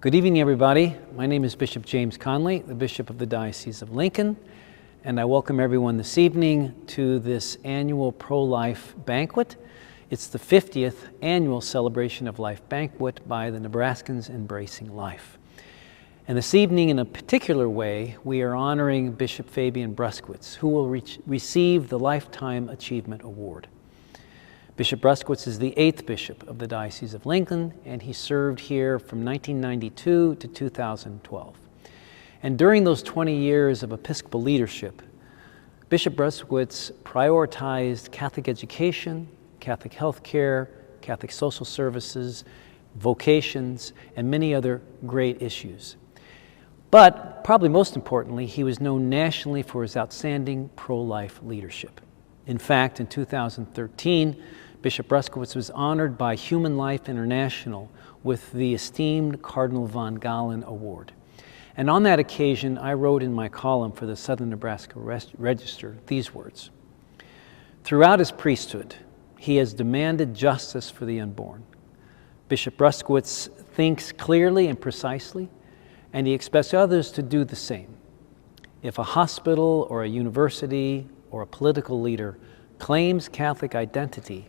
Good evening, everybody. My name is Bishop James Conley, the Bishop of the Diocese of Lincoln, and I welcome everyone this evening to this annual pro-life banquet. It's the 50th annual Celebration of Life banquet by the Nebraskans Embracing Life. And this evening, in a particular way, we are honoring Bishop Fabian Bruskewitz, who will receive the Lifetime Achievement Award. Bishop Bruskewitz is the 8th bishop of the Diocese of Lincoln, and he served here from 1992 to 2012. And during those 20 years of Episcopal leadership, Bishop Bruskewitz prioritized Catholic education, Catholic health care, Catholic social services, vocations, and many other great issues. But probably most importantly, he was known nationally for his outstanding pro-life leadership. In fact, in 2013, Bishop Bruskewitz was honored by Human Life International with the esteemed Cardinal von Galen Award. And on that occasion, I wrote in my column for the Southern Nebraska Register these words: "Throughout his priesthood, he has demanded justice for the unborn. Bishop Bruskewitz thinks clearly and precisely, and he expects others to do the same. If a hospital or a university or a political leader claims Catholic identity,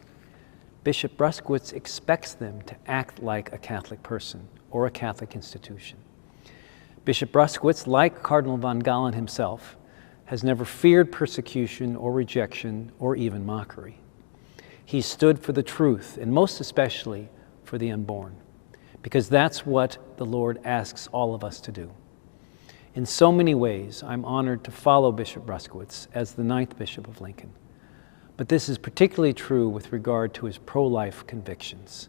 Bishop Bruskewitz expects them to act like a Catholic person or a Catholic institution. Bishop Bruskewitz, like Cardinal von Galen himself, has never feared persecution or rejection or even mockery. He stood for the truth, and most especially for the unborn, because that's what the Lord asks all of us to do. In so many ways, I'm honored to follow Bishop Bruskewitz as the 9th Bishop of Lincoln. But this is particularly true with regard to his pro-life convictions.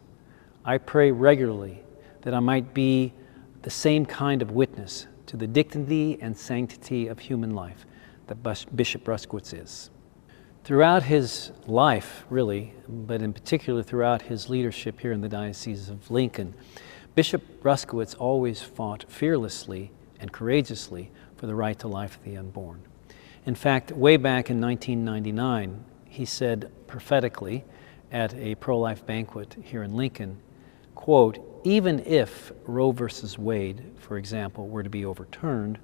I pray regularly that I might be the same kind of witness to the dignity and sanctity of human life that Bishop Bruskewitz is. Throughout his life, really, but in particular throughout his leadership here in the Diocese of Lincoln, Bishop Bruskewitz always fought fearlessly and courageously for the right to life of the unborn. In fact, way back in 1999, he said prophetically at a pro-life banquet here in Lincoln, quote, "Even if Roe versus Wade, for example, were to be overturned,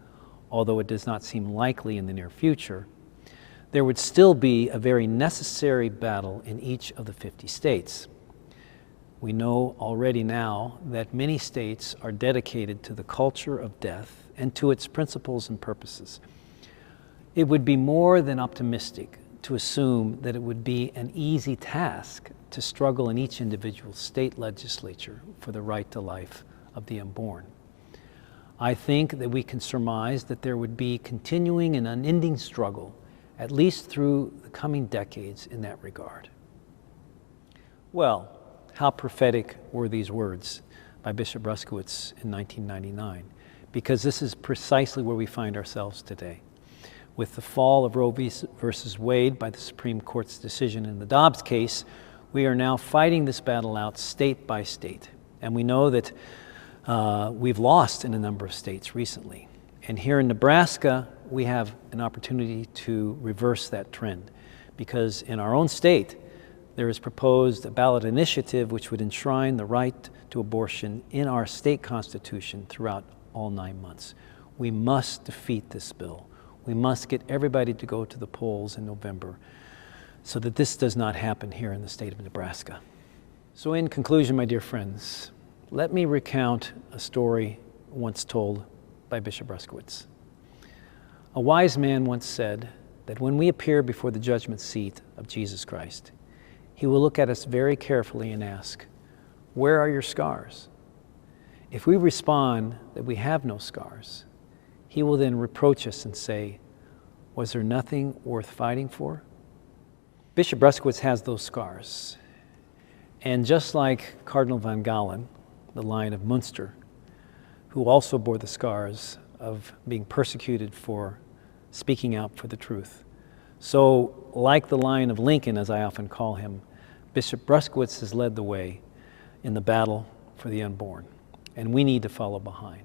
although it does not seem likely in the near future, there would still be a very necessary battle in each of the 50 states. We know already now that many states are dedicated to the culture of death and to its principles and purposes. It would be more than optimistic to assume that it would be an easy task to struggle in each individual state legislature for the right to life of the unborn. I think that we can surmise that there would be continuing and unending struggle, at least through the coming decades in that regard." Well, how prophetic were these words by Bishop Bruskewitz in 1999, because this is precisely where we find ourselves today. With the fall of Roe versus Wade by the Supreme Court's decision in the Dobbs case, we are now fighting this battle out state by state. And we know that we've lost in a number of states recently. And here in Nebraska, we have an opportunity to reverse that trend, because in our own state, there is proposed a ballot initiative which would enshrine the right to abortion in our state constitution throughout all 9 months. We must defeat this bill. We must get everybody to go to the polls in November so that this does not happen here in the state of Nebraska. So in conclusion, my dear friends, let me recount a story once told by Bishop Bruskewitz. A wise man once said that when we appear before the judgment seat of Jesus Christ, he will look at us very carefully and ask, "Where are your scars?" If we respond that we have no scars, he will then reproach us and say, "Was there nothing worth fighting for?" Bishop Bruskewitz has those scars. And just like Cardinal von Galen, the Lion of Munster, who also bore the scars of being persecuted for speaking out for the truth, so like the Lion of Lincoln, as I often call him, Bishop Bruskewitz has led the way in the battle for the unborn. And we need to follow behind.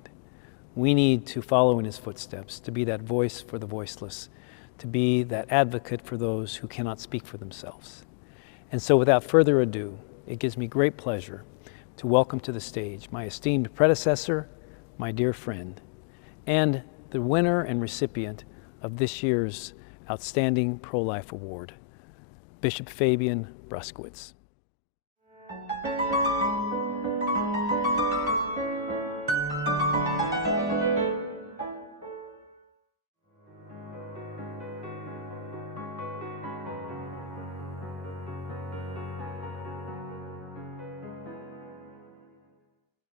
We need to follow in his footsteps, to be that voice for the voiceless, to be that advocate for those who cannot speak for themselves. And so without further ado, it gives me great pleasure to welcome to the stage my esteemed predecessor my dear friend, and the winner and recipient of this year's Outstanding Pro-Life Award, Bishop Fabian Bruskewitz.